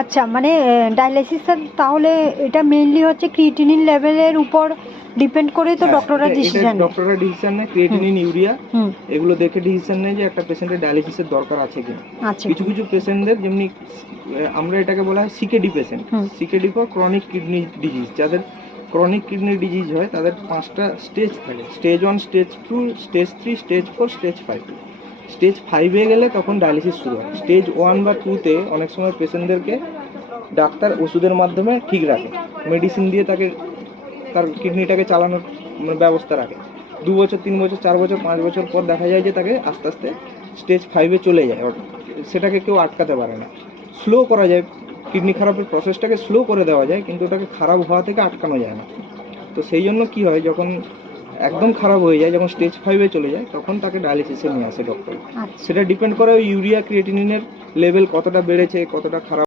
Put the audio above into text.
আচ্ছা, মানে ডায়ালিসিসের তাহলে এটা মেইনলি হচ্ছে ক্রিয়েটিনিন লেভেলের উপর ডিপেন্ড করে তো ডক্টররা ডিসিশন নেয়। ডক্টররা ডিসিশন নেয় ক্রিয়েটিনিন, ইউরিয়া এগুলো দেখে ডিসিশন নেয় যে একটা পেশেন্টের ডায়ালিসিসের দরকার আছে কিনা। কিছু কিছু পেশেন্টদের যেমনি আমরা এটাকে বলা হয় CKD patient, CKD for chronic kidney disease. যাদের ক্রনিক কিডনি ডিজিজ হয় তাদের 5টা স্টেজ থাকে, stage 1, stage 2, stage 3, stage 4, stage 5। Stage 5-এ গেলে তখন ডায়ালিসিস শুরু হয়। স্টেজ 1 বা 2-তে অনেক সময় পেশেন্টদেরকে ডাক্তার ওষুধের মাধ্যমে ঠিক রাখে, মেডিসিন দিয়ে তাকে তার কিডনিটাকে চালানোর ব্যবস্থা রাখে। 2 বছর, 3 বছর, 4 বছর, 5 বছর পর দেখা যায় যে তাকে আস্তে আস্তে স্টেজ 5-এ চলে যায়। সেটাকে কেউ আটকাতে পারে না, স্লো করা যায়। কিডনি খারাপের প্রসেসটাকে স্লো করে দেওয়া যায়, কিন্তু ওটাকে খারাপ হওয়া থেকে আটকানো যায় না। তো সেই জন্য কি হয়, যখন একদম খারাপ হয়ে যায়, যখন স্টেজ 5-এ চলে যায়, তখন তাকে ডায়ালিসিসে নিয়ে আসে ডক্টর। সেটা ডিপেন্ড করে ওই ইউরিয়া ক্রিয়েটিনিনের লেভেল কতটা বেড়েছে, কতটা খারাপ।